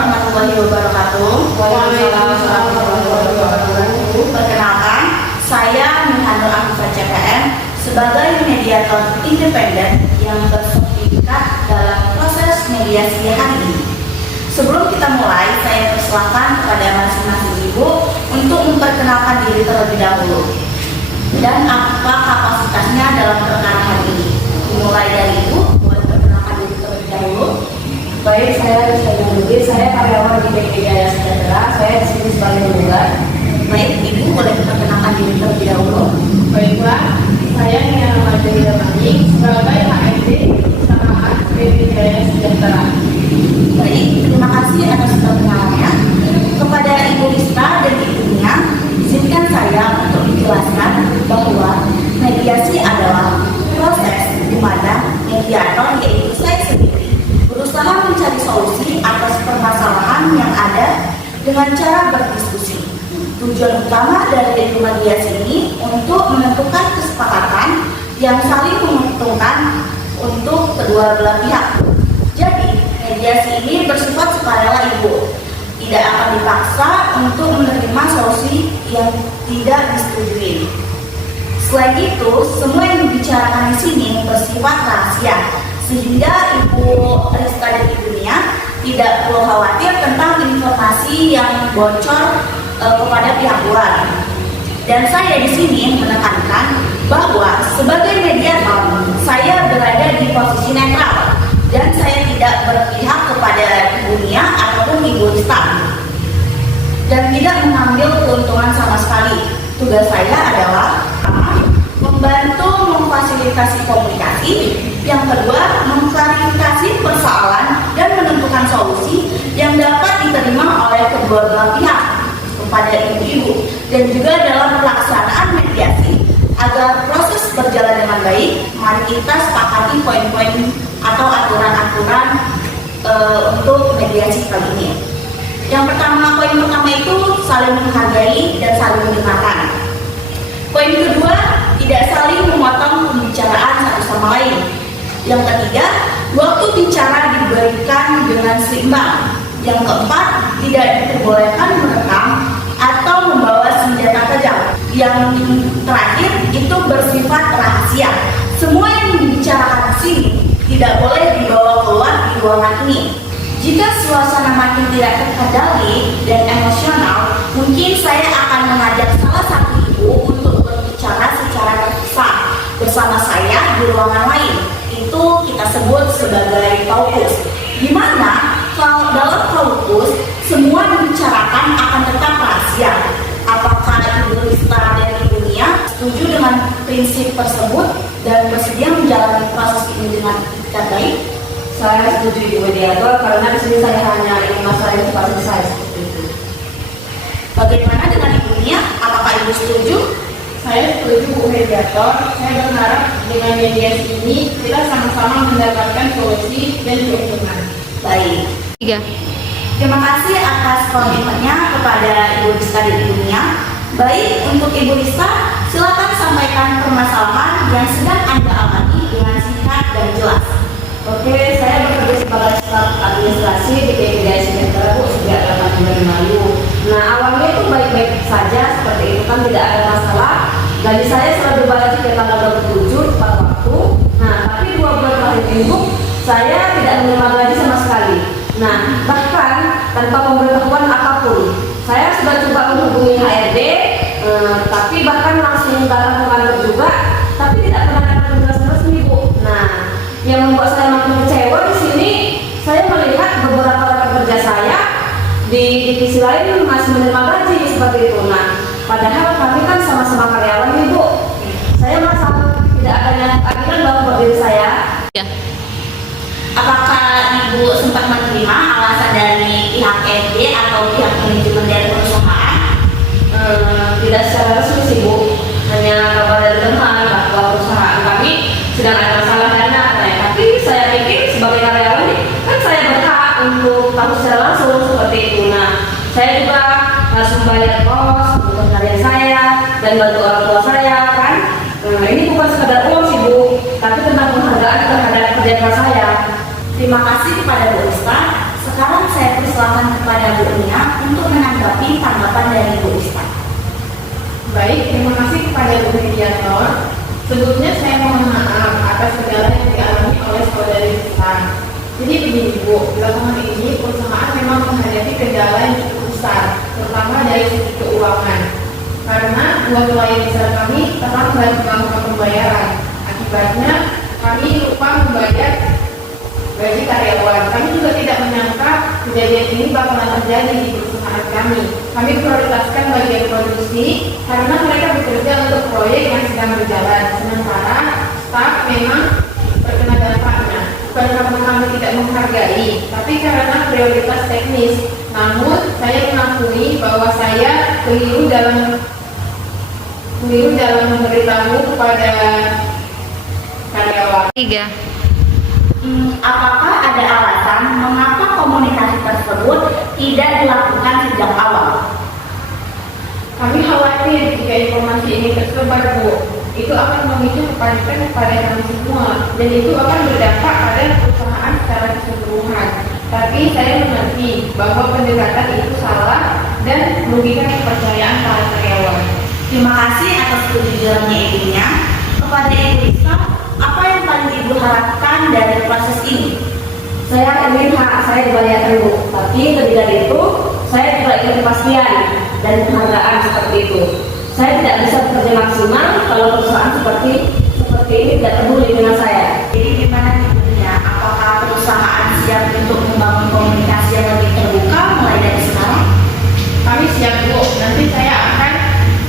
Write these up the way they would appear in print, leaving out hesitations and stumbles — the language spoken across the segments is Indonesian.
warahmatullahi wabarakatuh. Waalaikumsalam warahmatullahi wabarakatuh. Perkenalkan, saya Mihanul Afifah CPM sebagai mediator independen yang bersertifikat dalam proses mediasi hari ini. Sebelum kita mulai, saya persilakan kepada masing-masing ibu untuk memperkenalkan diri terlebih dahulu dan apa kapasitasnya dalam perkara hari ini. Mulai dari ibu, buat perkenalkan diri terlebih dahulu. Baik, saya Rizky Nurdin, saya karyawan di PT Jaya Sejahtera. Saya di sini sebagai penggugat. Baik, ibu boleh memperkenalkan diri terlebih dahulu. Baiklah, saya Nia Ramadhani Damani sebagai HRD Perusahaan PT Jaya Sejahtera. Baik, terima kasih atas perkenalannya. Kepada Ibu Lista dan ibunya, izinkan saya untuk menjelaskan bahwa mediasi adalah proses di mana mediator, yaitu saya sendiri, berusaha mencari solusi atas permasalahan yang ada dengan cara berdiskusi. Tujuan utama dari mediasi ini untuk menentukan kesepakatan yang saling menguntungkan untuk kedua belah pihak. Jadi, mediasi ini bersifat sukarela ibu, tidak akan dipaksa untuk menerima solusi yang tidak disetujui. Selain itu, semua yang dibicarakan di sini bersifat rahasia, sehingga Ibu Rizka dan ibunya tidak perlu khawatir tentang informasi yang bocor kepada pihak luar. Dan saya di sini menekankan bahwa sebagai mediator, saya berada di posisi netral dan saya tidak berpihak kepada ibunya ataupun Ibu Rizka dan tidak mengambil keuntungan sama sekali. Tugas saya adalah membantu memfasilitasi komunikasi, yang kedua mengklarifikasi persoalan dan menentukan solusi yang dapat diterima oleh kedua belah pihak kepada ibu-ibu, dan juga dalam pelaksanaan mediasi agar proses berjalan dengan baik. Mari kita sepakati poin-poin atau aturan-aturan untuk mediasi kali ini. Yang pertama, poin pertama itu saling menghargai dan saling mendengarkan. Poin kedua, tidak saling memotong pembicaraan satu sama lain. Yang ketiga, waktu bicara diberikan dengan seimbang. Yang keempat, tidak diperbolehkan merekam atau membawa senjata tajam. Yang terakhir, itu bersifat rahasia. Semua yang dibicarakan di sini tidak boleh dibawa keluar di ruangan ini. Jika suasana makin tidak terkendali dan emosional, mungkin saya akan mengajak salah satu ibu untuk berbicara secara terpisah bersama saya di ruangan lain. Itu kita sebut sebagai kaukus, di mana kalau dalam kaukus semua dibicarakan akan tetap rahasia. Apakah Ibu Rizka dan ibunya setuju dengan prinsip tersebut dan bersedia menjalani proses ini dengan etikat baik? Saya setuju Ibu mediator karena di sini saya hanya ingin masalah ini cepat selesai. Bagaimana dengan ibunya? Apakah ibu setuju? Saya setuju Bu mediator. Saya berharap dengan mediasi ini kita sama-sama mendapatkan solusi dan keuntungan. Baik. 3. Terima kasih atas komitmennya kepada Ibu Rizka dan ibunya. Baik, untuk Ibu Rizka, silakan sampaikan permasalahan yang sedang Anda alami dengan singkat dan jelas. Oke, saya bekerja sebagai staf administrasi di PT Jaya Sejahtera Bu sejak 8 bulan lalu. Nah, awalnya itu baik-baik saja, seperti itu kan tidak ada masalah. Gaji saya selalu dibayar setiap tanggal 27 tepat waktu. Nah, tapi 2 bulan terakhir ini Bu, saya tidak menerima gaji sama sekali. Nah, bahkan tanpa pemberitahuan apapun. Saya sudah coba menghubungi HRD, tapi bahkan langsung datang ke kantor juga, tapi tidak pernah ada penjelasan resmi Bu. Nah, yang membuat saya makin kecewa di sini, saya melihat beberapa rekan kerja saya di divisi lain masih menerima gaji seperti itu. Nah, padahal kami kan sama-sama karyawan nih Bu. Saya merasa tidak adanya keadilan dalam diri saya. Ya. Apakah Ibu sempat menerima alasan dari pihak RD atau pihak manajemen dari perusahaan? Tidak secara resmi sih Bu, hanya kabar dari teman bahwa perusahaan kami sedang ada masalah dana. Tapi saya pikir sebagai karyawan kan saya berhak untuk tahu secara langsung seperti itu. Nah, saya juga harus membayar kos untuk harian saya dan bantu orang tua saya kan. Ini bukan sekedar uang sih Bu, tapi tentang penghargaan terhadap kerja keras saya. Terima kasih kepada Bu Rizka. Sekarang saya persilakan kepada Bu Nia untuk menanggapi tanggapan dari Bu Ista. Baik, terima kasih kepada Bu Mediator. Sebelumnya saya mohon maaf atas segala yang dialami oleh saudari Ista. Jadi begini Bu, belakangan ini perusahaan memang menghadapi kendala yang cukup besar, terutama dari segi keuangan. Karena dua klien besar kami terlambat melakukan pembayaran. Akibatnya kami lupa membayar gaji karyawan. Kami juga tidak menyangka kejadian ini bakalan terjadi di perusahaan kami. Kami prioritaskan bagian produksi karena mereka bekerja untuk proyek yang sedang berjalan. Sementara staf memang terkena dampaknya. Bukan karena kami tidak menghargai, tapi karena prioritas teknis. Namun saya mengakui bahwa saya keliru dalam memberitahu kepada karyawan. 3. Apakah ada alasan mengapa komunikasi tersebut tidak dilakukan sejak awal? Kami khawatir jika informasi ini tersebar, Bu. Itu akan memicu kepanikan kepada kami semua, dan itu akan berdampak pada perusahaan secara keseluruhan. Tapi saya mengerti bahwa pendekatan itu salah dan merugikan kepercayaan para karyawan. Terima kasih atas kejujurannya Ibunya. Kepada Ibu Ista, apa yang paling Ibu harapkan dari proses ini? Saya ingin hak saya dibayarkan Bu, tapi lebih dari itu saya juga ingin kepastian dan penghargaan seperti itu. Saya tidak bisa bekerja maksimal kalau perusahaan seperti ini tidak peduli dengan saya. Jadi gimana Ibunya? Apakah perusahaan siap untuk membangun komunikasi yang lebih terbuka mulai dari sekarang? Kami siap, Bu. Nanti saya akan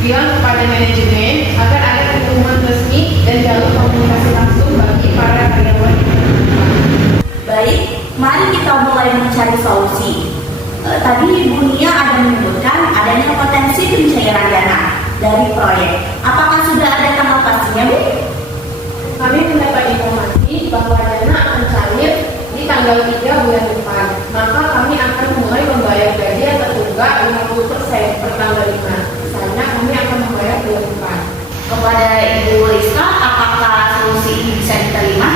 bilang kepada manajemen agar ada pengumuman resmi dan jalur komunikasi langsung bagi para karyawan. Baik, mari kita mulai mencari solusi. Tadi Ibu Nia ada menyebutkan adanya potensi pencairan dana dari proyek. Apakah sudah ada tanggal pastinya, Bu? Kami mendapat informasi bahwa dana akan cair di tanggal 3 bulan depan. Maka kami akan mulai membayar gaji yang tertunggak 50% per tanggal 5. Misalnya kami akan membayar bulan depan. Kepada Ibu Rizka, apakah solusi ini bisa diterima?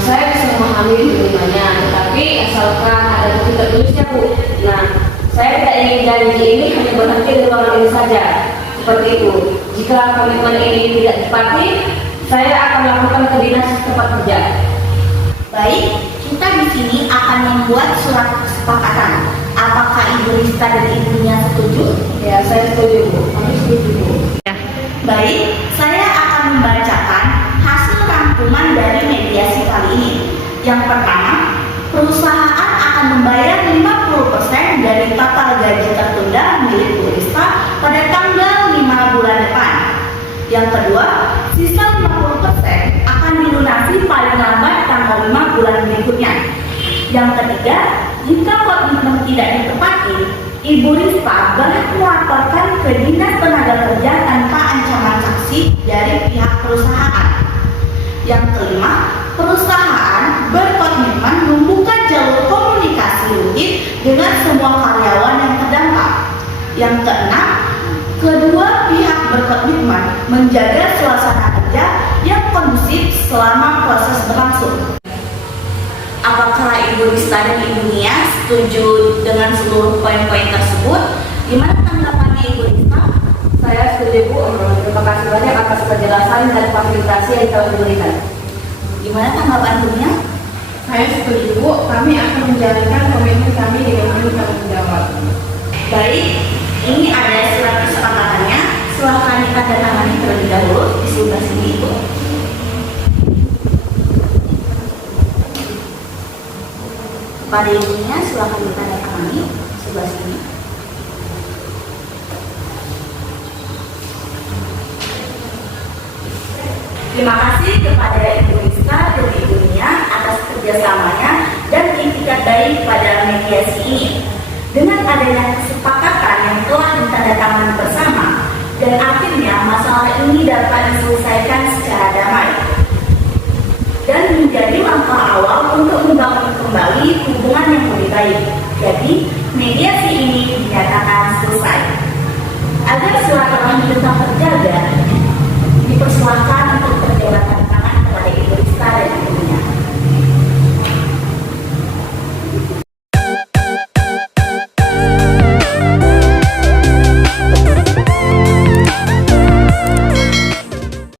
Saya bisa memahami menerimanya, tetapi asalkan ada bukti tertulisnya Bu. Nah, saya tidak ingin janji ini hanya berhenti di ruangan ini saja. Seperti itu. Jika komitmen ini tidak ditepati, saya akan lakukan ke dinas tempat kerja. Baik, kita di sini akan membuat surat kesepakatan. Apakah Ibu Rizka dan Ibunya setuju? Ya, saya setuju Bu. Kami setuju Bu. Baik, saya akan membacakan hasil rangkuman dari mediasi kali ini. Yang pertama, perusahaan akan membayar 50% dari total gaji tertunda milik Bu Rizka pada tanggal 5 bulan depan. Yang kedua, sisa 50% akan dilunasi paling lambat tanggal 5 bulan berikutnya. Yang ketiga, jika komitmen tidak ditepati, Ibu Rizka berhak melaporkan ke Dinas Tenaga Kerja tanpa ancaman sanksi dari pihak perusahaan. Yang kelima, perusahaan berkomitmen membuka jalur komunikasi rutin dengan semua karyawan yang terdampak. Yang keenam, kedua pihak berkomitmen menjaga suasana kerja yang kondusif selama proses berlangsung. Apakah Ibu Rizka dan Ibu Nia setuju dengan seluruh poin-poin tersebut? Gimana tanggapannya Ibu Rizka? Saya setuju Bu. Terima kasih banyak atas penjelasan dan fasilitasi yang telah diberikan. Gimana tanggapan Ibu Nia? Saya setuju Bu. Kami akan menjalankan komitmen kami dengan penuh tanggung jawab. Baik, ini ada surat kesepakatannya. Silahkan ditandatangani terlebih dahulu di sebelah sini Ibu. Pada Ibunya silahkan ditandatangani sebelah sini. Terima kasih kepada Ibu Rizka dan Ibu Nia atas kerjasamanya dan itikat baik pada mediasi ini. Dengan adanya kesepakatan yang telah ditandatangani bersama, dan akhirnya masalah ini dapat diselesaikan secara damai dan menjadi langkah awal untuk membangun kembali hubungan yang lebih baik. Jadi, mediasi ini dinyatakan